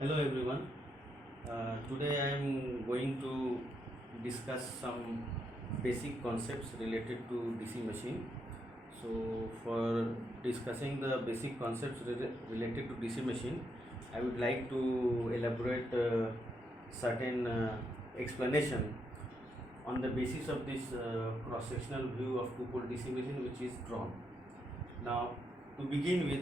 Hello everyone. Today I am going to discuss some basic concepts related to DC machine. So for discussing the basic concepts related to DC machine, I would like to elaborate certain explanation on the basis of this cross-sectional view of two-pole DC machine which is drawn. Now to begin with,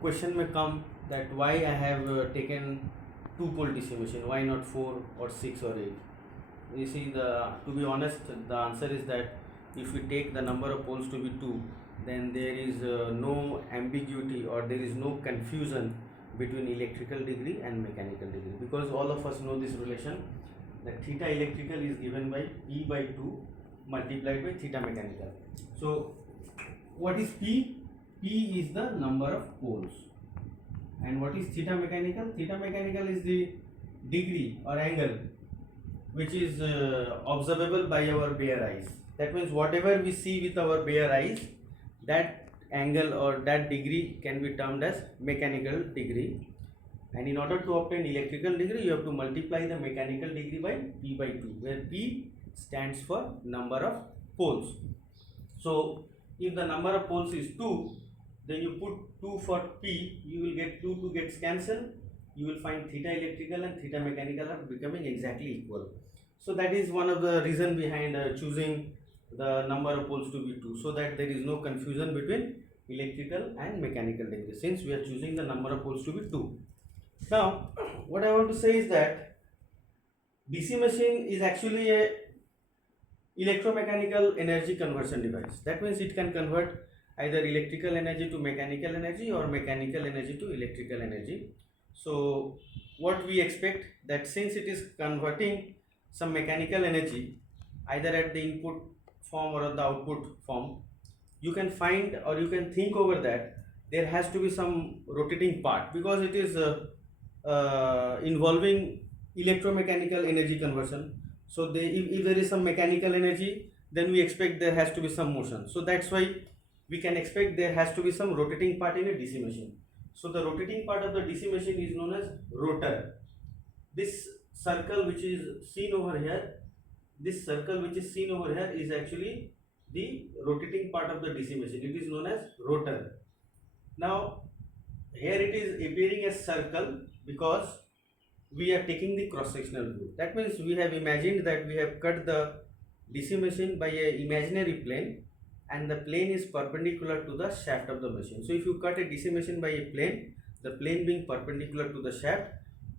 question may come that why I have taken two pole DC machine, why not 4 or 6 or 8. You see, to be honest, the answer is that if we take the number of poles to be 2, then there is no ambiguity or there is no confusion between electrical degree and mechanical degree, because all of us know this relation that theta electrical is given by E by 2 multiplied by theta mechanical. So what is P? P is the number of poles. And what is theta mechanical? Theta mechanical is the degree or angle which is observable by our bare eyes. That means whatever we see with our bare eyes, that angle or that degree can be termed as mechanical degree. And in order to obtain electrical degree, you have to multiply the mechanical degree by P by 2, where P stands for number of poles. So if the number of poles is 2, then you put 2 for P, you will get 2 gets cancelled, you will find theta electrical and theta mechanical are becoming exactly equal. So that is one of the reason behind choosing the number of poles to be 2, so that there is no confusion between electrical and mechanical degree, since we are choosing the number of poles to be 2. Now what I want to say is that DC machine is actually a electromechanical energy conversion device. That means it can convert either electrical energy to mechanical energy or mechanical energy to electrical energy. So what we expect, that since it is converting some mechanical energy either at the input form or at the output form, you can find or you can think over that there has to be some rotating part, because it is involving electromechanical energy conversion. So if there is some mechanical energy, then we expect there has to be some motion. So that's why we can expect there has to be some rotating part in a DC machine. So the rotating part of the DC machine is known as rotor. This circle which is seen over here, is actually the rotating part of the DC machine. It is known as rotor. Now here it is appearing as circle because we are taking the cross-sectional view. That means we have imagined that we have cut the DC machine by a imaginary plane, and the plane is perpendicular to the shaft of the machine. So if you cut a DC machine by a plane, the plane being perpendicular to the shaft,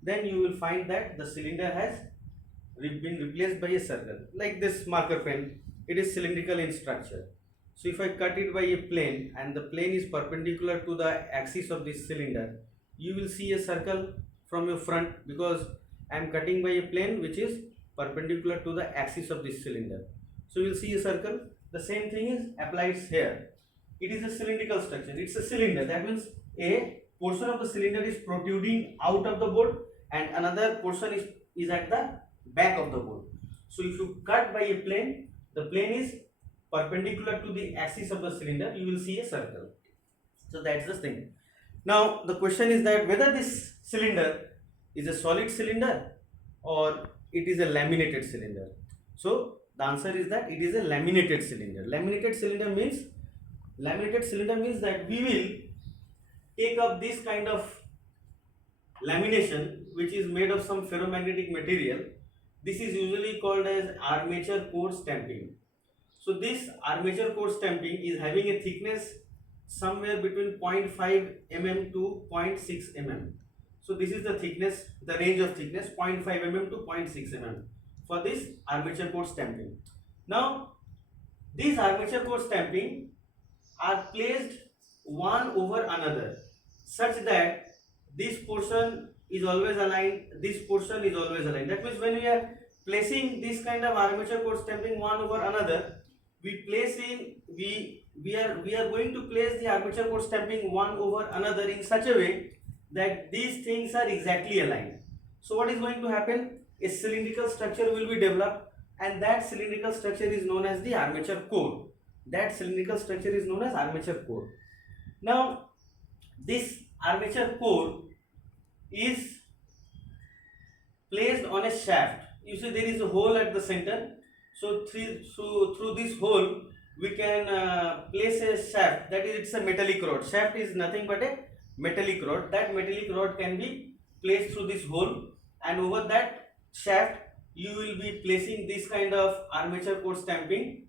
then you will find that the cylinder has been replaced by a circle. Like this marker pen, it is cylindrical in structure. So if I cut it by a plane and the plane is perpendicular to the axis of this cylinder, you will see a circle from your front, because I am cutting by a plane which is perpendicular to the axis of this cylinder. So you will see a circle. The same thing is applied here. It is a cylindrical structure. It's a cylinder. That means a portion of the cylinder is protruding out of the board and another portion is at the back of the board. So if you cut by a plane, the plane is perpendicular to the axis of the cylinder, you will see a circle. So that's the thing. Now the question is that whether this cylinder is a solid cylinder or it is a laminated cylinder. So the answer is that it is a laminated cylinder. Laminated cylinder means that we will take up this kind of lamination which is made of some ferromagnetic material. This is usually called as armature core stamping. So this armature core stamping is having a thickness somewhere between 0.5 mm to 0.6 mm. So this is the thickness, the range of thickness 0.5 mm to 0.6 mm for this armature core stamping. Now these armature core stamping are placed one over another such that this portion is always aligned, this portion is always aligned. That means when we are placing this kind of armature core stamping one over another, we are going to place the armature core stamping one over another in such a way that these things are exactly aligned. So what is going to happen? A cylindrical structure will be developed, and that cylindrical structure is known as the armature core. Now this armature core is placed on a shaft. You see there is a hole at the center. So through this hole we can place a shaft. That is, it's a metallic rod. Shaft is nothing but a metallic rod. That metallic rod can be placed through this hole, and over that shaft you will be placing this kind of armature core stamping,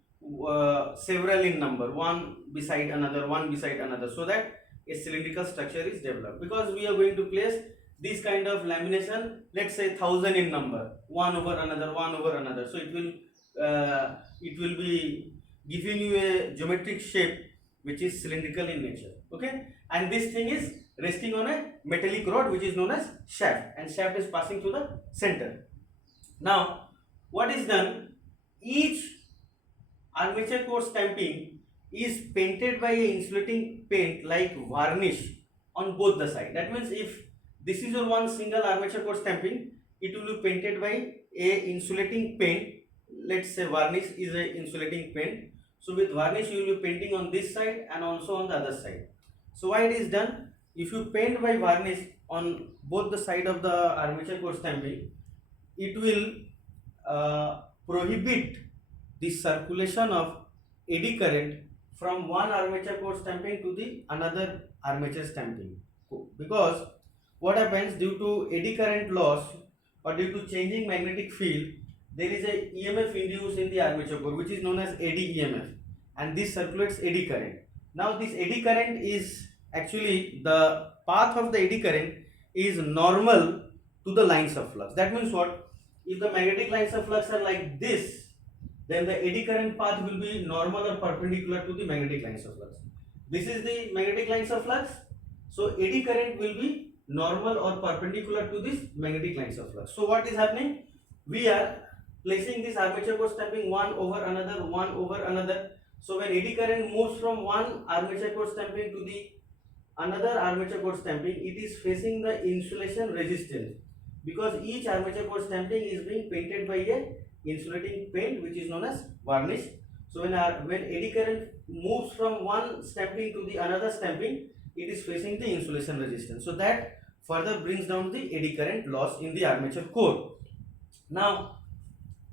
several in number, one beside another, so that a cylindrical structure is developed. Because we are going to place this kind of lamination, let's say 1000 in number, one over another, so it will be giving you a geometric shape which is cylindrical in nature. Okay, and this thing is resting on a metallic rod which is known as shaft, and shaft is passing through the center. Now what is done, each armature core stamping is painted by a insulating paint like varnish on both the side. That means if this is your one single armature core stamping, it will be painted by a insulating paint. Let's say varnish is a insulating paint. So with varnish you will be painting on this side and also on the other side. So why it is done? If you paint by varnish on both the side of the armature core stamping, it will prohibit the circulation of eddy current from one armature core stamping to the another armature stamping. Because what happens, due to eddy current loss or due to changing magnetic field, there is a EMF induced in the armature core which is known as eddy EMF, and this circulates eddy current. Now this eddy current is actually, the path of the eddy current is normal to the lines of flux. That means what? If the magnetic lines of flux are like this, then the eddy current path will be normal or perpendicular to the magnetic lines of flux. This is the magnetic lines of flux, so eddy current will be normal or perpendicular to this magnetic lines of flux. So what is happening? We are placing this armature core stamping one over another. So when eddy current moves from one armature core stamping to the another armature core stamping, it is facing the insulation resistance, because each armature core stamping is being painted by a insulating paint which is known as varnish. So when eddy current moves from one stamping to the another stamping, it is facing the insulation resistance. So that further brings down the eddy current loss in the armature core. Now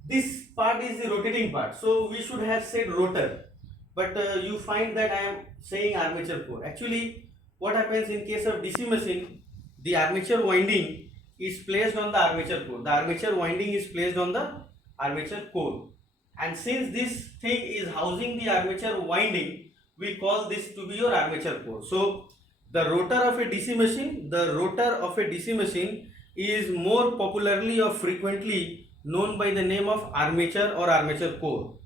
this part is the rotating part, so we should have said rotor, but you find that I am saying armature core. Actually what happens in case of DC machine, the armature winding is placed on the armature core. The armature winding is placed on the armature core, and since this thing is housing the armature winding, we call this to be your armature core. So the rotor of a DC machine is more popularly or frequently known by the name of armature or armature core.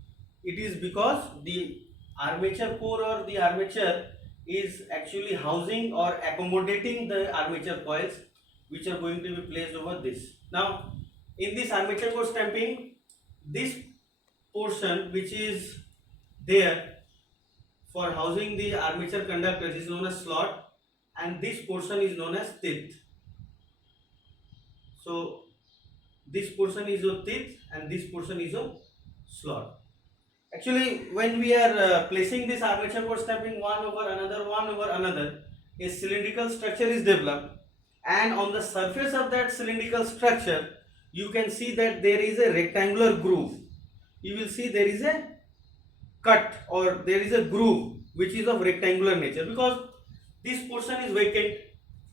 It is because the armature core or the armature is actually housing or accommodating the armature coils which are going to be placed over this. Now in this armature core stamping, this portion which is there for housing the armature conductors is known as slot, and this portion is known as teeth. So this portion is your teeth and this portion is your slot. Actually when we are placing this armature core stamping one over another, a cylindrical structure is developed, and on the surface of that cylindrical structure you can see that there is a rectangular groove. You will see there is a cut or there is a groove which is of rectangular nature, because this portion is vacant,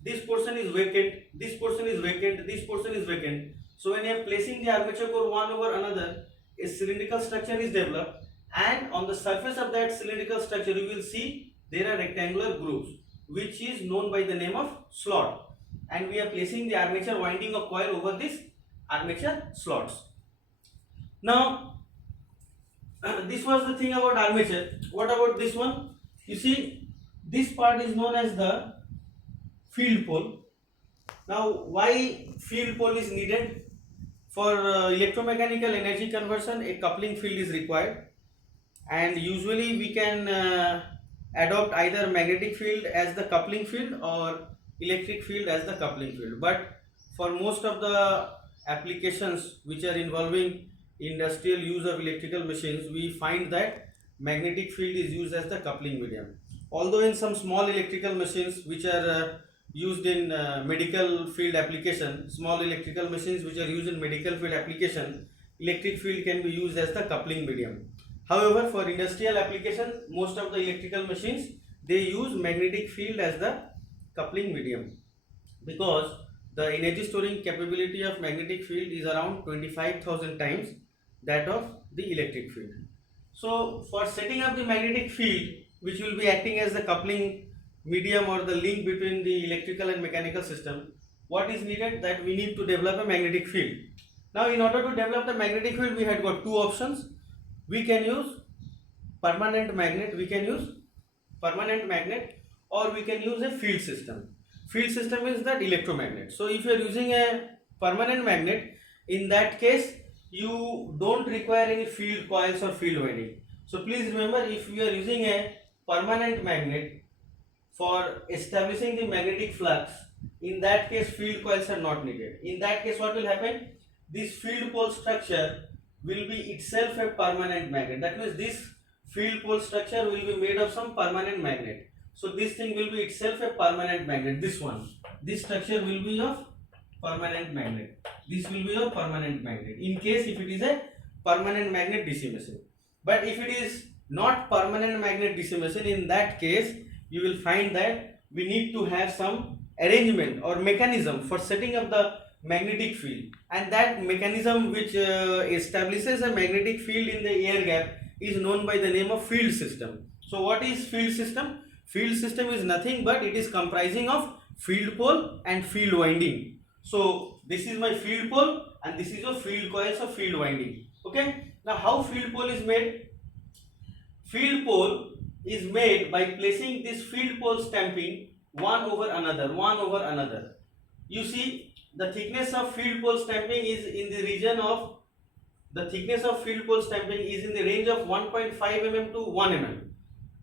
this portion is vacant, this portion is vacant, this portion is vacant. So when you are placing the armature core one over another, a cylindrical structure is developed, and on the surface of that cylindrical structure you will see there are rectangular grooves which is known by the name of slot, and we are placing the armature winding of coil over this armature slots. Now this was the thing about armature. What about this one? You see this part is known as the field pole. Now why field pole is needed? For electromechanical energy conversion, a coupling field is required, and usually we can adopt either magnetic field as the coupling field or electric field as the coupling field. But for most of the applications which are involving industrial use of electrical machines, we find that magnetic field is used as the coupling medium. Although in some small electrical machines which are used in medical field application, small electrical machines which are used in medical field application, electric field can be used as the coupling medium. However, for industrial application, most of the electrical machines, they use magnetic field as the coupling medium, because the energy storing capability of magnetic field is around 25,000 times that of the electric field. So for setting up the magnetic field, which will be acting as the coupling medium or the link between the electrical and mechanical system, what is needed? That we need to develop a magnetic field. Now in order to develop the magnetic field, we had got two options. We can use permanent magnet, or we can use a field system. Field system is that electromagnet. So if you are using a permanent magnet, in that case you don't require any field coils or field winding. So please remember, if you are using a permanent magnet for establishing the magnetic flux, in that case field coils are not needed. In that case, what will happen? This field pole structure will be itself a permanent magnet. That means this field pole structure will be made of some permanent magnet. So this thing will be itself a permanent magnet. This structure will be of permanent magnet. This will be a permanent magnet in case if it is a permanent magnet DC machine. But if it is not permanent magnet DC machine, in that case you will find that we need to have some arrangement or mechanism for setting up the magnetic field, and that mechanism which establishes a magnetic field in the air gap is known by the name of field system. So what is field system? Field system is nothing but it is comprising of field pole and field winding. So this is my field pole and this is your field coils or field winding. Okay, now how field pole is made? Field pole is made by placing this field pole stamping one over another. You see, the thickness of field pole stamping is in the region of the thickness of field pole stamping is in the range of 1.5 mm to 1 mm.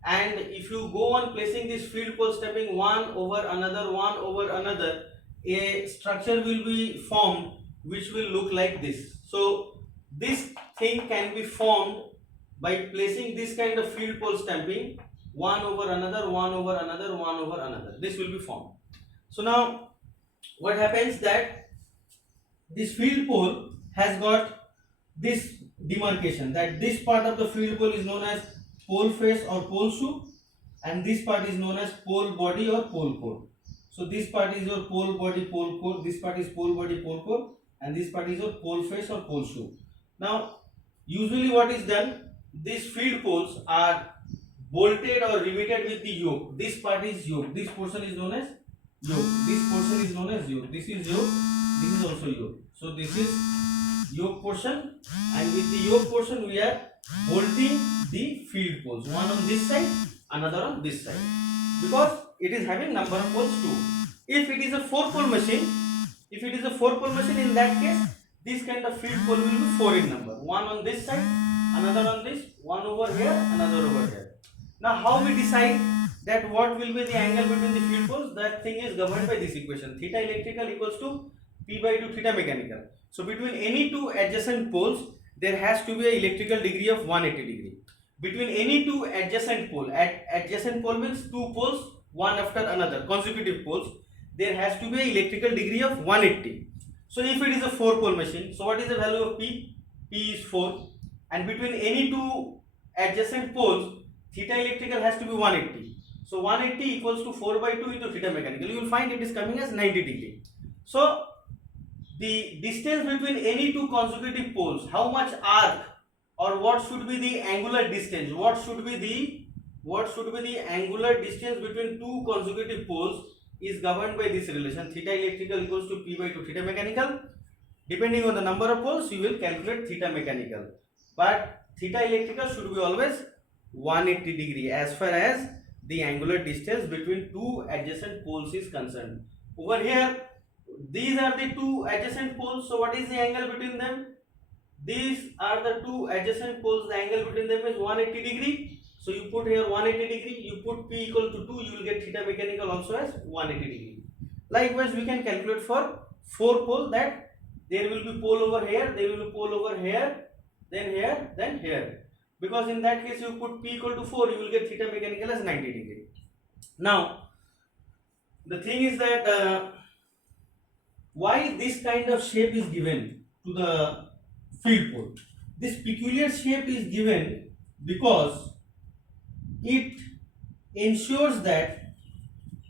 And if you go on placing this field pole stamping one over another, a structure will be formed which will look like this. So this thing can be formed by placing this kind of field pole stamping one over another. This will be formed. So now what happens that this field pole has got this demarcation, that this part of the field pole is known as pole face or pole shoe, and this part is known as pole body or pole core. So this part is your pole body, pole core, this part is pole body, pole core, and this part is your pole face or pole shoe. Now usually what is done, these field poles are bolted or riveted with the yoke. This part is yoke, this portion is known as yoke, this portion is known as yoke, this is yoke, this is also yoke. So this is yoke portion, and with the yoke portion we are bolting the field poles, one on this side, another on this side, because it is having number of poles too. If it is a 4-pole machine, in that case this kind of field pole will be 4 in number, one on this side, another on this, one over here, another over here. Now how we decide that what will be the angle between the field poles? That thing is governed by this equation, theta electrical equals to P by 2 theta mechanical. So between any two adjacent poles there has to be an electrical degree of 180 degree. Between any two adjacent pole, adjacent pole means two poles one after another, consecutive poles, there has to be an electrical degree of 180. So if it is a 4-pole machine, so what is the value of P? P is 4, and between any two adjacent poles theta electrical has to be 180. So 180 equals to 4 by 2 into theta mechanical. You will find it is coming as 90 degree. So the distance between any two consecutive poles, how much arc or what should be the angular distance, what should be the angular distance between two consecutive poles is governed by this relation, theta electrical equals to P by 2 theta mechanical. Depending on the number of poles you will calculate theta mechanical, but theta electrical should be always 180 degree as far as the angular distance between two adjacent poles is concerned. Over here these are the two adjacent poles, so what is the angle between them? These are the two adjacent poles, the angle between them is 180 degree. So you put here 180 degree, you put P equal to 2, you will get theta mechanical also as 180 degree. Likewise we can calculate for 4 pole, that there will be pole over here, there will be pole over here, then here, then here. Because in that case you put P equal to 4, you will get theta mechanical as 90 degree. Now the thing is that why this kind of shape is given to the field pole. This peculiar shape is given because it ensures that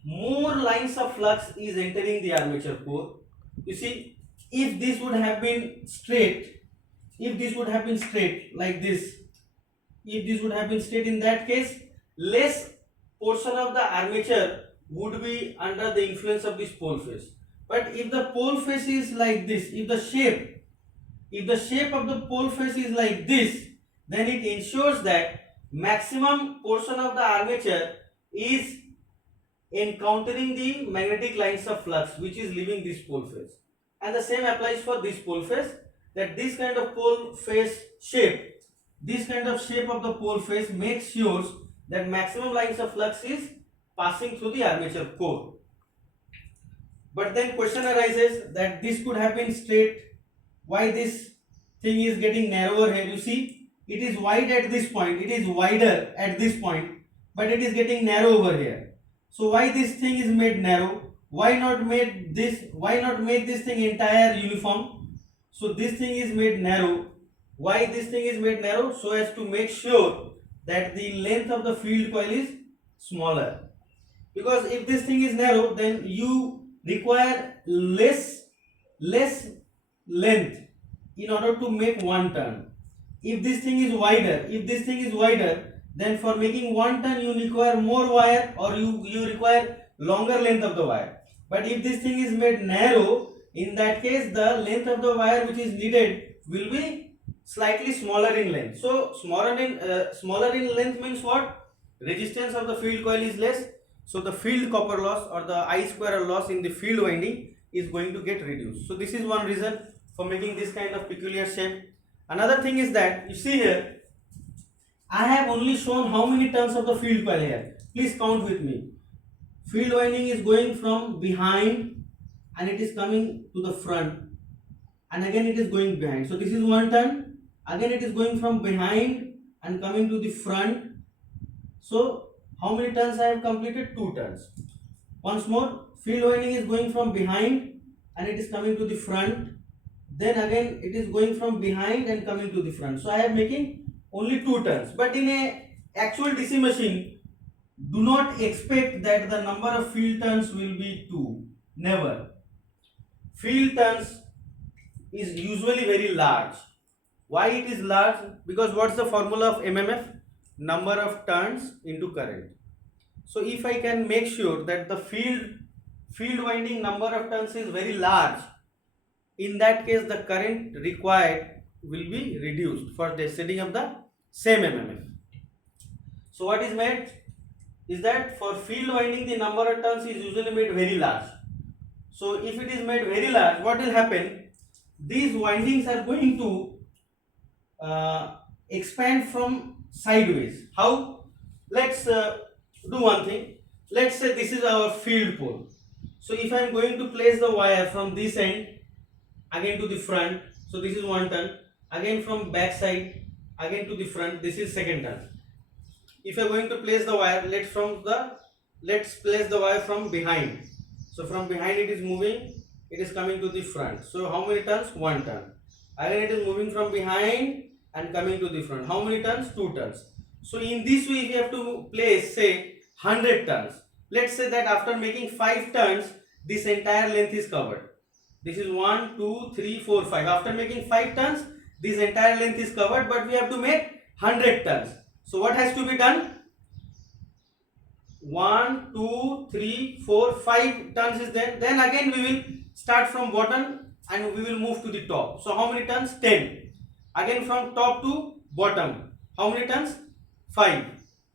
more lines of flux is entering the armature core. You see, if this would have been straight, like this, if this would have been straight, in that case less portion of the armature would be under the influence of this pole face. But if the pole face is like this, if the shape of the pole face is like this, then it ensures that maximum portion of the armature is encountering the magnetic lines of flux which is leaving this pole face. And the same applies for this pole face, that this kind of pole face shape, this kind of shape of the pole face makes sure that maximum lines of flux is passing through the armature core. But then question arises that this could have been straight, why this thing is getting narrower here? You see, it is wide at this point, it is wider at this point, but it is getting narrow over here. So why this thing is made narrow? Why not make this thing entire uniform? So this thing is made narrow. Why this thing is made narrow? So as to make sure that the length of the field coil is smaller. Because if this thing is narrow, then you require less length in order to make one turn. If this thing is wider, then for making one turn you require more wire, or you require longer length of the wire. But if this thing is made narrow, in that case the length of the wire which is needed will be slightly smaller in length. So smaller in length means what? Resistance of the field coil is less, so the field copper loss or the I square loss in the field winding is going to get reduced. So this is one reason for making this kind of peculiar shape. Another thing is that you see here, I have only shown how many turns of the field coil here. Please count with me. Field winding is going from behind and it is coming to the front, and again it is going behind. So this is one turn. Again it is going from behind and coming to the front. So how many turns I have completed? 2 turns. Once more, field winding is going from behind and it is coming to the front. Then again it is going from behind and coming to the front. So I am making only 2 turns. But in a actual DC machine, do not expect that the number of field turns will be 2. Never. Field turns is usually very large. Why it is large? Because what's the formula of MMF? Number of turns into current. So if I can make sure that the field winding number of turns is very large, in that case the current required will be reduced for the setting of the same MMF. So what is made is that for field winding the number of turns is usually made very large. So if it is made very large, what will happen? These windings are going to expand from sideways. How? Let's do one thing. Let's say this is our field pole. So if I am going to place the wire from this end again to the front, so this is one turn. Again from back side again to the front, this is second turn. If I am going to place the wire, let's place the wire from behind. So from behind it is moving, it is coming to the front. So how many turns? 1 turn. Again it is moving from behind and coming to the front. How many turns? 2 turns. So in this way, if you have to place say 100 turns, let's say that after making 5 turns, this entire length is covered. This is 1, 2, 3, 4, 5. After making 5 turns, this entire length is covered, but we have to make 100 turns. So what has to be done? 1, 2, 3, 4, 5 turns is there. Then again we will start from bottom and we will move to the top. So how many turns? 10. Again from top to bottom. How many turns? 5.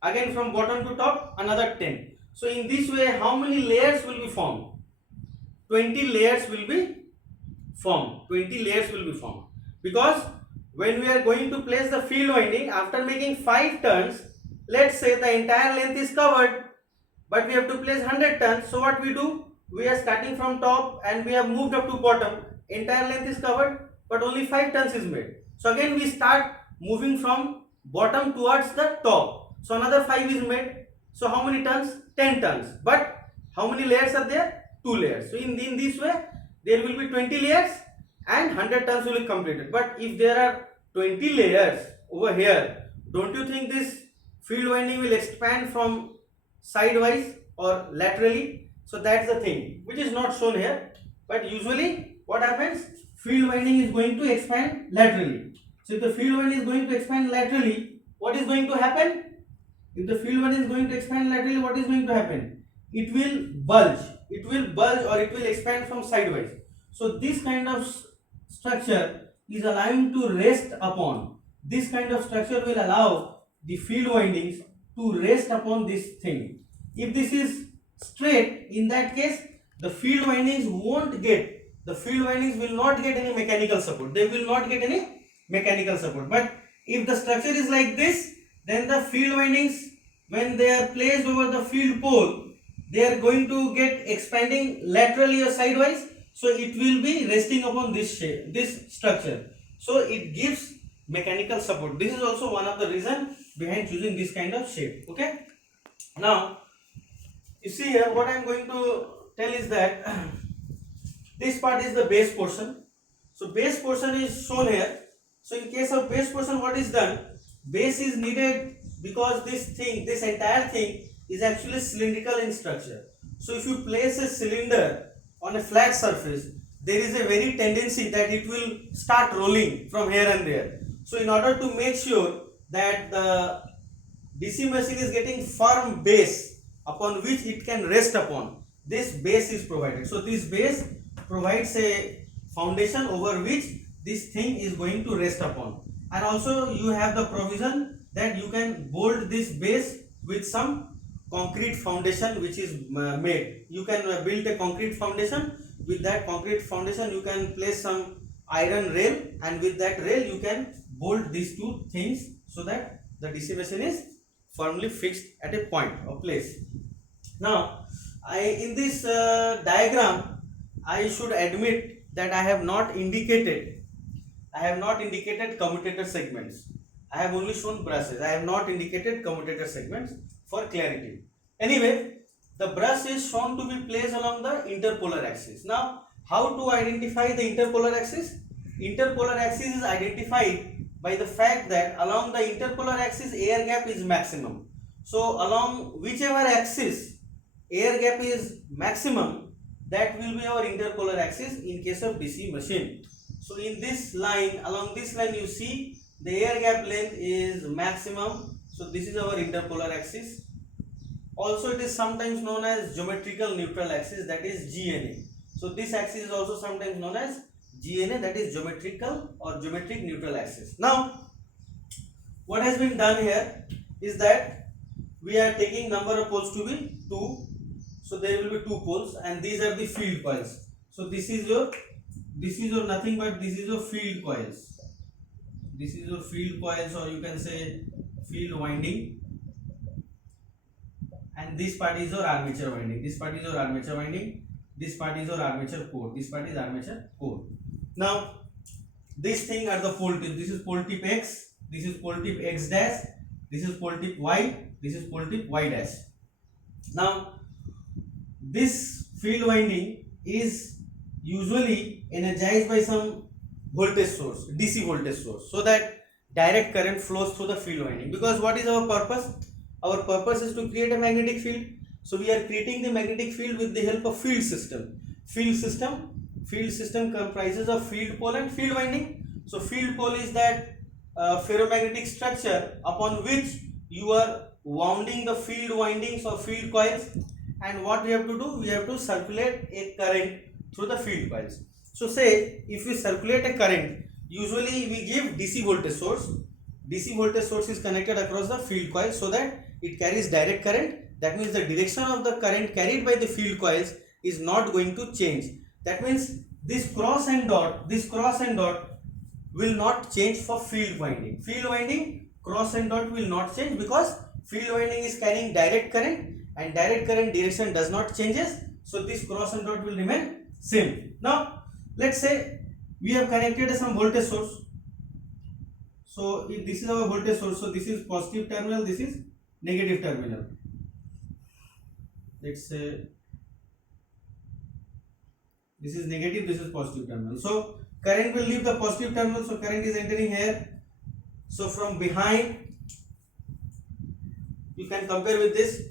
Again from bottom to top, another 10. So in this way, how many layers will be formed? 20 layers will be formed. 20 layers will be formed. Because when we are going to place the field winding, after making 5 turns, let's say the entire length is covered, but we have to place 100 turns. So what we do? We are starting from top and we have moved up to bottom. Entire length is covered, but only 5 turns is made. So again we start moving from bottom towards the top. So another 5 is made. So how many turns? 10 turns. But How many layers are there? 2 layers. So in this way there will be 20 layers and 100 turns will be completed. But if there are 20 layers over here, don't you think this field winding will expand from sidewise or laterally? So that's the thing which is not shown here. But usually what happens? Field winding is going to expand laterally. So if the field winding is going to expand laterally, what is going to happen? If the field winding is going to expand laterally, what is going to happen? It will bulge. It will bulge or it will expand from sidewise. So this kind of structure is allowing to rest upon. This kind of structure will allow the field windings to rest upon this thing. If this is straight, in that case, the field windings will not get any mechanical support. They will not get any mechanical support. But if the structure is like this, then the field windings, when they are placed over the field pole, they are going to get expanding laterally or sidewise. So it will be resting upon this shape, this structure. So it gives mechanical support. This is also one of the reasons behind choosing this kind of shape. Okay. Now, you see here what I am going to tell is that this part is the base portion. So base portion is shown here. So in case of base portion, what is done? Base is needed because this entire thing is actually cylindrical in structure. So if you place a cylinder on a flat surface, there is a very tendency that it will start rolling from here and there. So in order to make sure that the DC machine is getting firm base upon which it can rest upon, this base is provided. So this base provides a foundation over which this thing is going to rest upon. And also you have the provision that you can bolt this base with some concrete foundation which is made. You can build a concrete foundation. With that concrete foundation you can place some iron rail, and with that rail you can bolt these two things so that the DC machine is firmly fixed at a point or place. Now in this diagram I should admit that I have not indicated commutator segments. I have only shown brushes. I have not indicated commutator segments for clarity. Anyway, the brush is shown to be placed along the interpolar axis. Now, how to identify the interpolar axis? Interpolar axis is identified by the fact that along the interpolar axis air gap is maximum. So, along whichever axis air gap is maximum, that will be our interpolar axis in case of DC machine. So, in this line, along this line you see the air gap length is maximum. So, this is our interpolar axis. Also, it is sometimes known as geometrical neutral axis, that is GNA. So, this axis is also sometimes known as GNA, that is geometrical or geometric neutral axis. Now, what has been done here is that we are taking number of poles to be 2. So, there will be 2 poles, and these are the field coils. So, this is your nothing but this is your field coils. This is your field coils, or you can say field winding. And this part is your armature winding. This part is your armature winding. This part is your armature core. This part is armature core. Now, this thing are the pole tips. This is pole tip X. This is pole tip X dash. This is pole tip Y. This is pole tip Y dash. Now, this field winding is usually energized by some voltage source, DC voltage source, so that direct current flows through the field winding. Because what is our purpose? Our purpose is to create a magnetic field. So we are creating the magnetic field with the help of field system. Field system comprises of field pole and field winding. So field pole is that ferromagnetic structure upon which you are wounding the field windings or field coils. And what we have to do? We have to circulate a current through the field coils. So say if we circulate a current, usually we give DC voltage source. DC voltage source is connected across the field coil so that it carries direct current. That means the direction of the current carried by the field coils is not going to change. That means this cross and dot will not change for field winding. Field winding, cross and dot will not change because field winding is carrying direct current and direct current direction does not changes. So this cross and dot will remain same. Now let's say we have connected some voltage source. So if this is our voltage source, so this is positive terminal, this is negative terminal. Let's say This is negative, this is positive terminal. So current will leave the positive terminal, so current is entering here. So from behind, you can compare with this,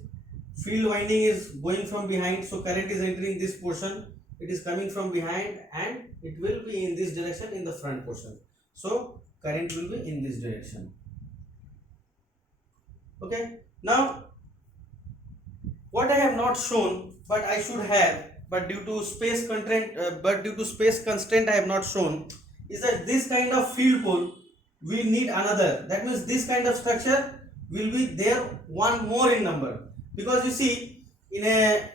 field winding is going from behind, so current is entering this portion, it is coming from behind and it will be in this direction in the front portion. So current will be in this direction. Okay, now what I have not shown but I should have, but due to space constraint I have not shown, is that this kind of field pole we need another. That means this kind of structure will be there one more in number, because you see in a,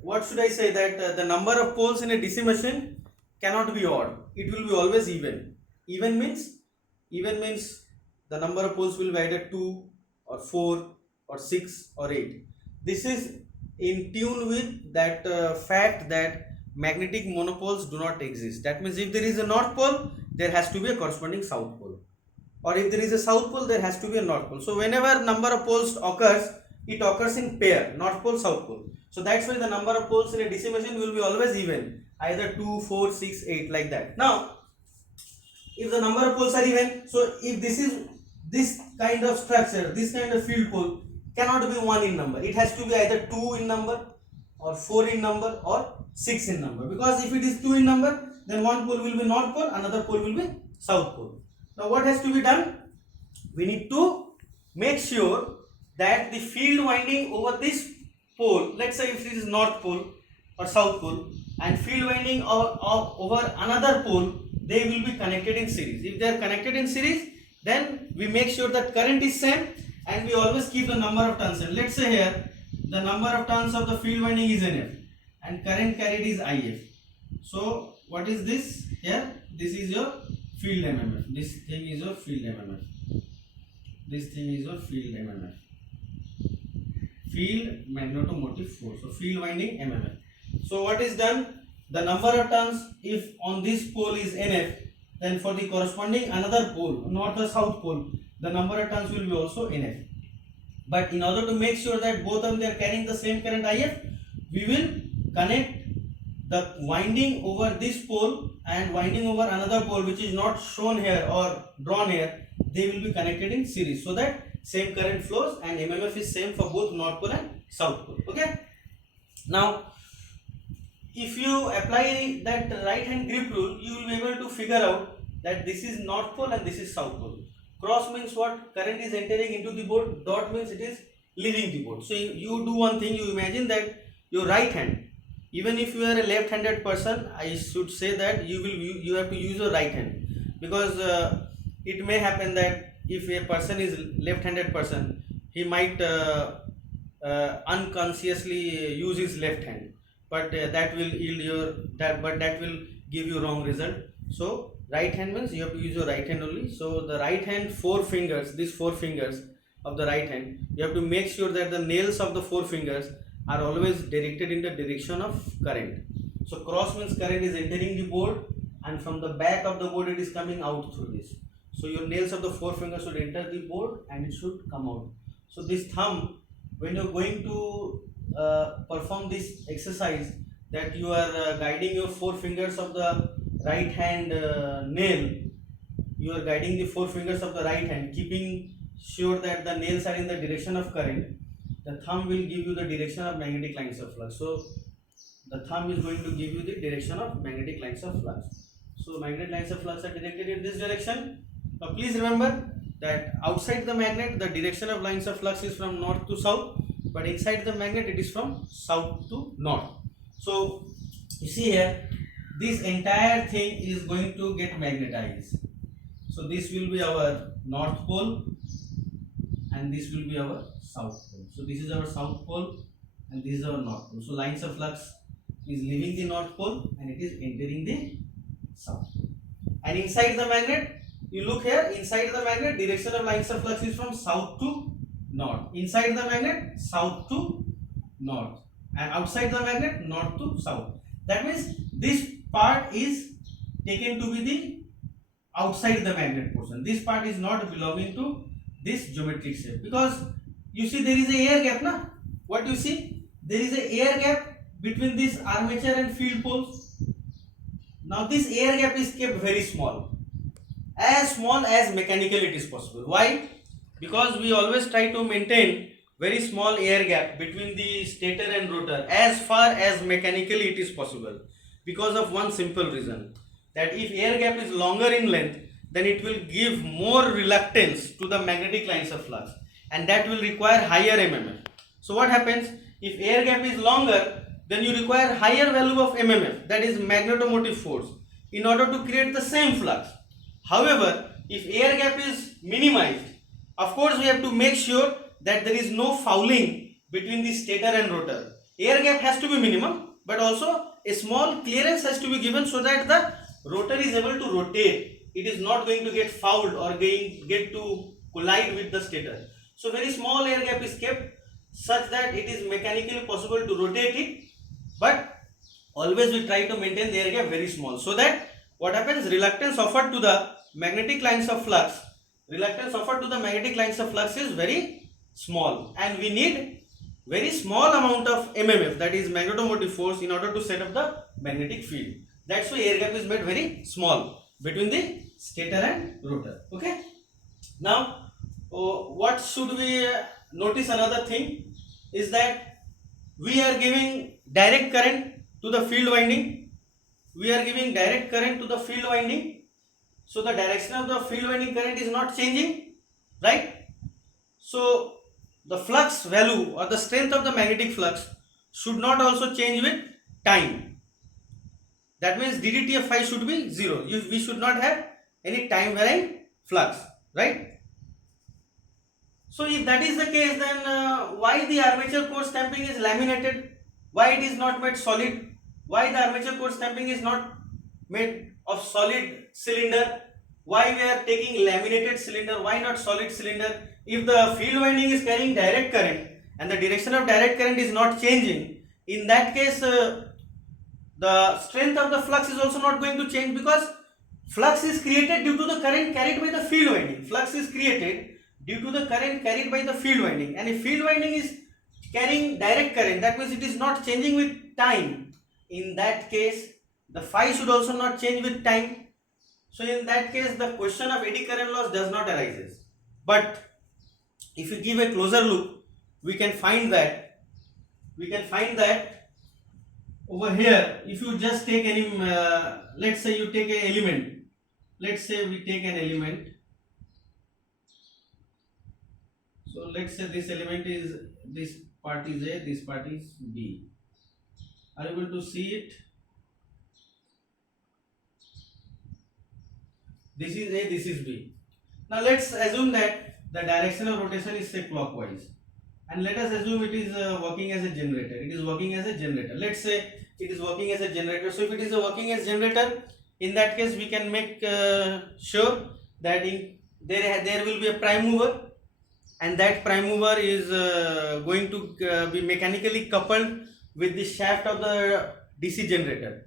what should I say, that the number of poles in a DC machine cannot be odd, it will be always even. Even means the number of poles will be either 2 or 4 or 6 or 8. This is in tune with that fact that magnetic monopoles do not exist. That means if there is a north pole, there has to be a corresponding south pole, or if there is a south pole, there has to be a north pole. So whenever number of poles occurs, it occurs in pair, north pole, south pole. So that's why the number of poles in a DC machine will be always even, either 2, 4, 6, 8, like that. Now if the number of poles are even, so if this is this kind of structure, this kind of field pole cannot be 1 in number, it has to be either 2 in number or 4 in number or 6 in number, because if it is 2 in number, then one pole will be north pole, another pole will be south pole. Now what has to be done? We need to make sure that the field winding over this pole, let's say if it is north pole or south pole, and field winding over another pole, they will be connected in series. If they are connected in series, then we make sure that current is same, and we always keep the number of turns. And let's say here the number of turns of the field winding is Nf and current carried is If. So what is this here? This is your field MMF. This thing is your field MMF. This thing is your field MMF. Field magnetomotive force. So field winding MMF. So what is done? The number of turns, if on this pole is Nf, then for the corresponding another pole, north or south pole, the number of turns will be also Nf. But in order to make sure that both of them they are carrying the same current If, we will connect the winding over this pole and winding over another pole which is not shown here or drawn here. They will be connected in series, so that same current flows and MMF is same for both north pole and south pole. Okay. Now if you apply that right hand grip rule, you will be able to figure out that this is north pole and this is south pole. Cross means what? Current is entering into the board. Dot means it is leaving the board. So you do one thing, you imagine that your right hand, even if you are a left-handed person, I should say that you have to use your right hand, because it may happen that if a person is left-handed person, he might unconsciously use his left hand, but that will yield your that will give you wrong result. So right hand means you have to use your right hand only. So the right hand 4 fingers, these 4 fingers of the right hand, you have to make sure that the nails of the 4 fingers are always directed in the direction of current. So cross means current is entering the board and from the back of the board it is coming out through this. So your nails of the 4 fingers should enter the board and it should come out. So this thumb, when you are going to perform this exercise, that you are guiding your 4 fingers of the right hand nail, you are guiding the 4 fingers of the right hand, keeping sure that the nails are in the direction of current. The thumb will give you the direction of magnetic lines of flux. So the thumb is going to give you the direction of magnetic lines of flux. So magnetic lines of flux are directed in this direction. Now please remember that outside the magnet the direction of lines of flux is from north to south, but inside the magnet it is from south to north. So you see here, this entire thing is going to get magnetized. So this will be our north pole and this will be our south pole. So this is our south pole and this is our north pole. So lines of flux is leaving the north pole and it is entering the south pole. And inside the magnet, you look here, inside the magnet direction of lines of flux is from south to north. Inside the magnet, south to north, and outside the magnet, north to south. That means this part is taken to be the outside the magnet portion. This part is not belonging to this geometric shape, because you see there is a air gap, na? What you see? There is a air gap between this armature and field poles. Now this air gap is kept very small as mechanically it is possible. Why? Because we always try to maintain very small air gap between the stator and rotor as far as mechanically it is possible, because of one simple reason, that if air gap is longer in length, then it will give more reluctance to the magnetic lines of flux, and that will require higher mmf. So what happens, if air gap is longer, then you require higher value of mmf, that is magnetomotive force, in order to create the same flux. However, if air gap is minimized, of course we have to make sure that there is no fouling between the stator and rotor. Air gap has to be minimum, but also a small clearance has to be given so that the rotor is able to rotate. It is not going to get fouled or get to collide with the stator. So very small air gap is kept such that it is mechanically possible to rotate it, but always we try to maintain the air gap very small, so that what happens, reluctance offered to the magnetic lines of flux is very small, and we need very small amount of mmf, that is magnetomotive force, in order to set up the magnetic field. That's why air gap is made very small between the stator and rotor. Okay, now what should we notice? Another thing is that we are giving direct current to the field winding. So the direction of the field winding current is not changing, right? So the flux value or the strength of the magnetic flux should not also change with time. That means ddt of phi should be 0. We should not have any time varying flux, right? So if that is the case, then why the armature core stamping is laminated? Why it is not made solid? Why the armature core stamping is not made of solid cylinder? Why we are taking laminated cylinder? Why not solid cylinder? If the field winding is carrying direct current and the direction of direct current is not changing, in that case the strength of the flux is also not going to change, because flux is created due to the current carried by the field winding. Flux is created due to the current carried by the field winding, and if field winding is carrying direct current, that means it is not changing with time. In that case, the phi should also not change with time. So in that case, the question of eddy current loss does not arise. But if you give a closer look, we can find that over here, if you just take any let's say you take an element, so let's say this element is, this part is A, this part is B. Are you able to see it? This is A, this is B. Now let's assume that the direction of rotation is, say, clockwise, and let us assume it is working as a generator. Let's say it is working as a generator. So if it is working as generator, in that case we can make sure that there will be a prime mover, and that prime mover is going to be mechanically coupled with the shaft of the DC generator.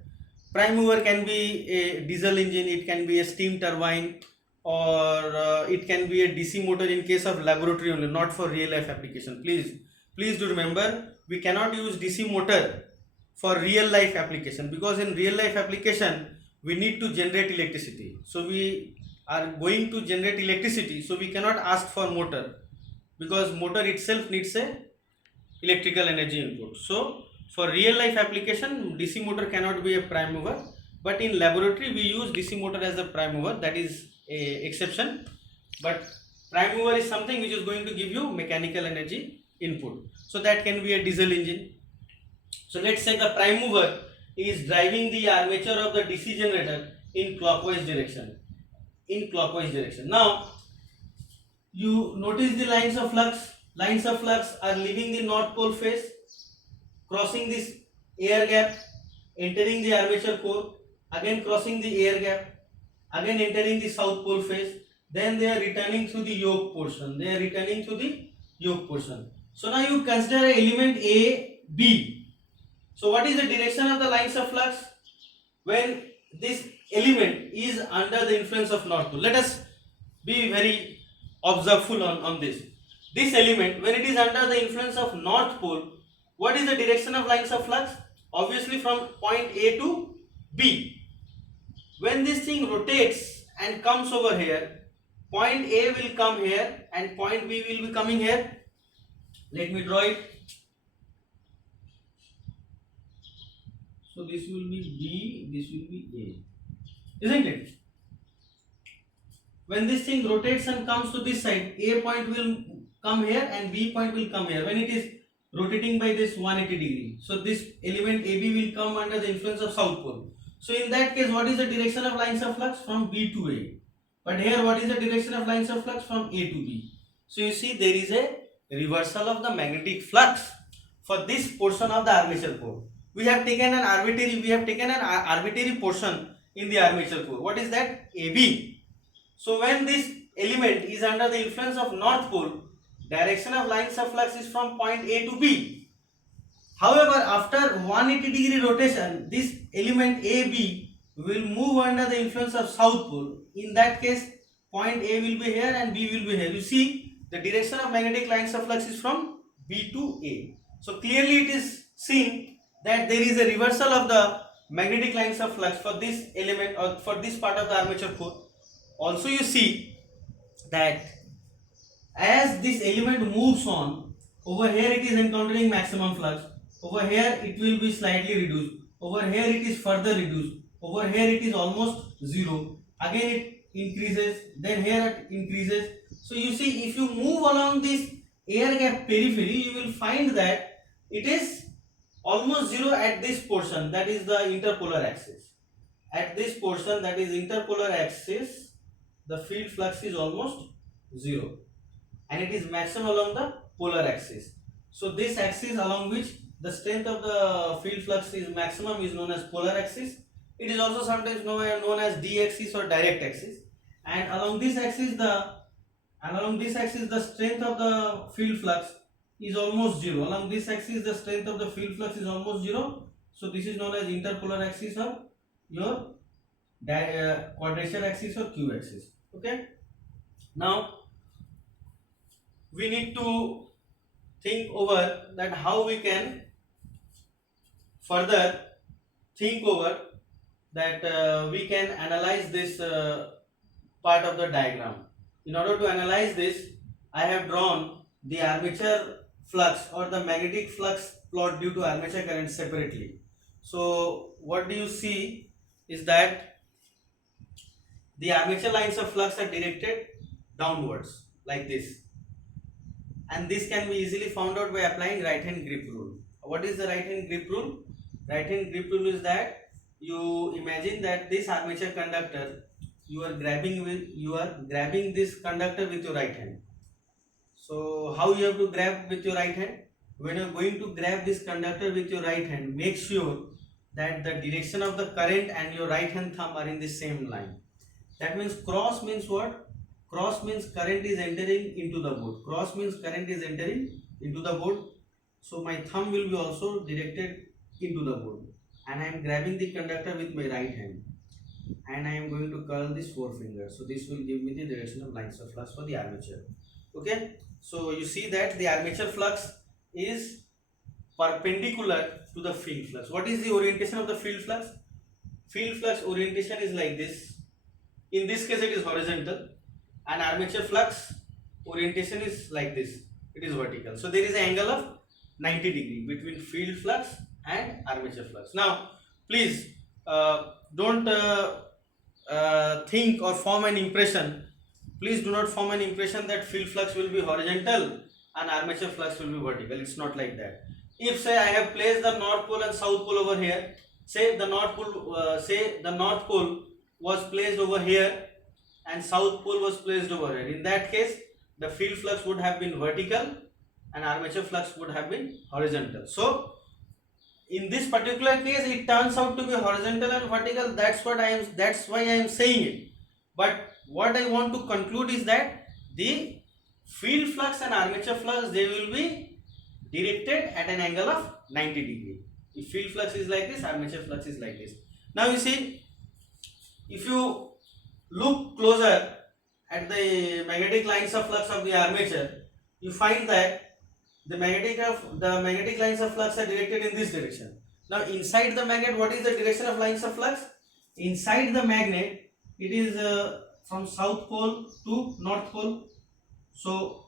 Prime mover can be a diesel engine, it can be a steam turbine, or it can be a DC motor in case of laboratory only, not for real life application. Please do remember, we cannot use DC motor for real life application, because in real life application we need to generate electricity. So we are going to generate electricity, so we cannot ask for motor, because motor itself needs a electrical energy input. So for real life application, DC motor cannot be a prime mover, but in laboratory we use DC motor as a prime mover. That is a exception, but prime mover is something which is going to give you mechanical energy input. So that can be a diesel engine. So let's say the prime mover is driving the armature of the DC generator in clockwise direction. Now you notice the lines of flux. Lines of flux are leaving the north pole phase, crossing this air gap, entering the armature core, again crossing the air gap, again entering the south pole phase, then they are returning to the yoke portion. So now you consider element A, B. So what is the direction of the lines of flux when this element is under the influence of north pole? Let us be very observeful on this. This element, when it is under the influence of north pole, what is the direction of lines of flux? obviously from point A to B. When this thing rotates and comes over here, point A will come here and point B will be coming here. Let me draw it. So this will be B, this will be A, isn't it? When this thing rotates and comes to this side, A point will come here and B point will come here when it is rotating by this 180 degree. So this element AB will come under the influence of south pole. So in that case, what is the direction of lines of flux? From B to A. But here, what is the direction of lines of flux? From A to B. So you see, there is a reversal of the magnetic flux for this portion of the armature core. We have taken an arbitrary portion in the armature core. What is that? AB. So when this element is under the influence of north pole, direction of lines of flux is from point A to B. However, after 180 degree rotation, this element AB will move under the influence of south pole. In that case, point A will be here and B will be here. You see, the direction of magnetic lines of flux is from B to A. So clearly it is seen that there is a reversal of the magnetic lines of flux for this element or for this part of the armature core. Also you see that as this element moves on, over here it is encountering maximum flux, over here it will be slightly reduced, over here it is further reduced, over here it is almost zero, again it increases, then here it increases. So you see, if you move along this air gap periphery, you will find that it is almost zero at this portion, that is the interpolar axis. At this portion, that is interpolar axis, the field flux is almost zero and it is maximum along the polar axis. So this axis along which the strength of the field flux is maximum is known as polar axis. It is also sometimes known as d axis or direct axis. And along this axis the strength of the field flux is almost zero. Along this axis the strength of the field flux is almost zero. So this is known as interpolar axis or your quadrature axis or q axis. Okay. Now we need to think over that how we can further think over that we can analyze this part of the diagram. In order to analyze this, I have drawn the armature flux or the magnetic flux plot due to armature current separately. So what do you see is that the armature lines of flux are directed downwards like this, and this can be easily found out by applying right hand grip rule. What is the right hand grip rule? Right hand grip rule is that you imagine that this armature conductor, you are grabbing this conductor with your right hand. So how you have to grab with your right hand? When you are going to grab this conductor with your right hand, make sure that the direction of the current and your right hand thumb are in the same line. That means cross means what? Cross means current is entering into the board. Cross means current is entering into the board. So my thumb will be also directed into the board, and I am grabbing the conductor with my right hand, and I am going to curl this forefinger. So this will give me the direction of lines of flux for the armature. Okay. So you see that the armature flux is perpendicular to the field flux. What is the orientation of the field flux? Field flux orientation is like this. In this case it is horizontal, and armature flux orientation is like this, it is vertical. So there is an angle of 90 degree between field flux and armature flux. Now please don't think or form an impression. Please do not form an impression that field flux will be horizontal and armature flux will be vertical. It's not like that. If say I have placed the north pole and south pole over here, say the north pole was placed over here and south pole was placed over here. In that case, the field flux would have been vertical and armature flux would have been horizontal. So in this particular case, it turns out to be horizontal and vertical. That's why I am saying it. But what I want to conclude is that the field flux and armature flux, they will be directed at an angle of 90 degree. If field flux is like this, armature flux is like this. Now you see, if you look closer at the magnetic lines of flux of the armature, you find that the magnetic lines of flux are directed in this direction. Now inside the magnet, what is the direction of lines of flux? Inside the magnet, it is from south pole to north pole. So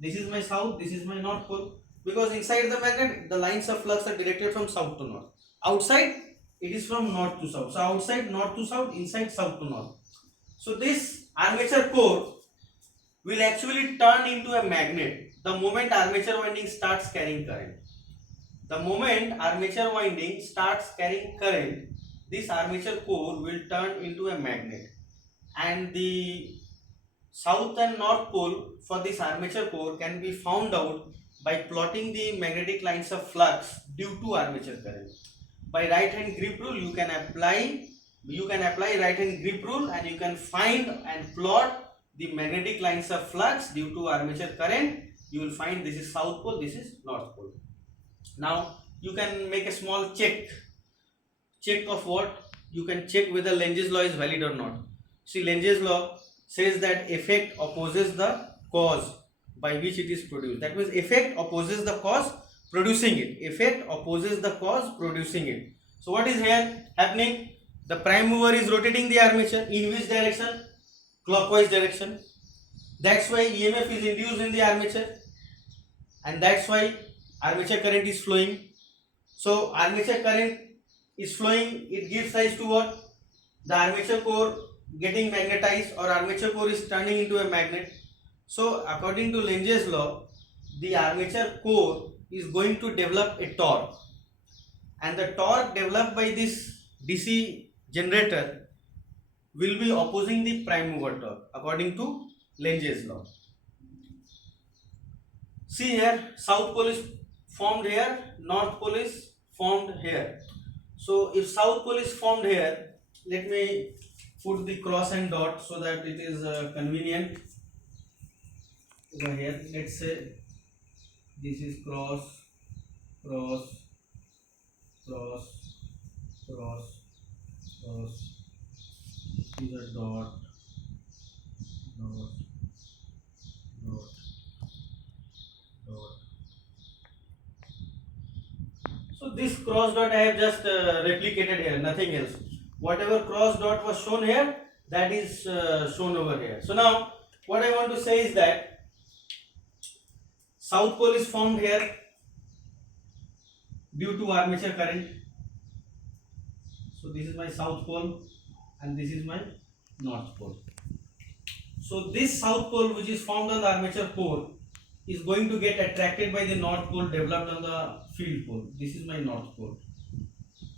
this is my south, this is my north pole, because inside the magnet the lines of flux are directed from south to north. Outside it is from north to south. So outside north to south, inside south to north. So this armature core will actually turn into a magnet the moment armature winding starts carrying current. The moment armature winding starts carrying current, this armature core will turn into a magnet, and the south and north pole for this armature core can be found out by plotting the magnetic lines of flux due to armature current. By right hand grip rule, you can apply right hand grip rule, and you can find and plot the magnetic lines of flux due to armature current. You will find this is south pole, this is north pole. Now you can make a small check of what? You can check whether Lentz's law is valid or not. See, Lentz's law says that effect opposes the cause by which it is produced. That means effect opposes the cause producing it. Effect opposes the cause producing it. So what is here happening? The prime mover is rotating the armature. In which direction? Clockwise direction. That's why EMF is induced in the armature, and that's why armature current is flowing. So armature current is flowing, it gives rise to what? The armature core getting magnetized, or armature core is turning into a magnet. So according to Lentz's law, the armature core is going to develop a torque, and the torque developed by this DC generator will be opposing the prime mover torque according to Lentz's law. See here, south pole is formed here, north pole is formed here. So if south pole is formed here, let me put the cross and dot so that it is convenient over here. Let's say this is cross, cross, cross, cross, cross. This is a dot, dot, dot, dot. So this cross dot I have just replicated here, nothing else. Whatever cross dot was shown here, that is shown over here. So now what I want to say is that south pole is formed here due to armature current. So this is my south pole and this is my north pole. So this south pole which is formed on the armature core is going to get attracted by the north pole developed on the field pole. This is my north pole.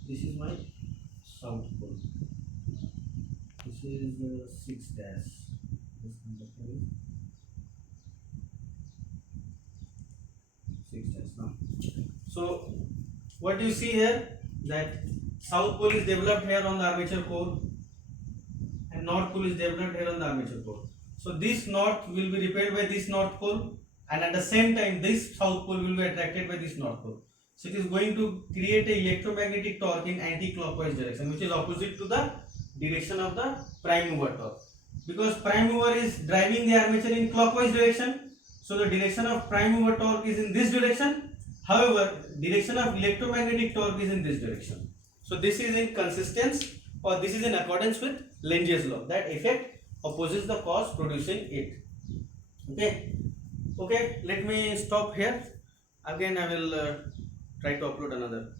This is my south pole. This is 6 dash. This conductor is 6 dash now. So what do you see here? That south pole is developed here on the armature core and north pole is developed here on the armature core. So this north will be repelled by this north pole, and at the same time this south pole will be attracted by this north pole. So it is going to create a electromagnetic torque in anti-clockwise direction, which is opposite to the direction of the prime mover torque. Because prime mover is driving the armature in clockwise direction, so the direction of prime mover torque is in this direction. However, direction of electromagnetic torque is in this direction. So this is in consistence, or this is in accordance with Lentz's law, that effect opposes the cause producing it. Okay, let me stop here. Again I will try to upload another.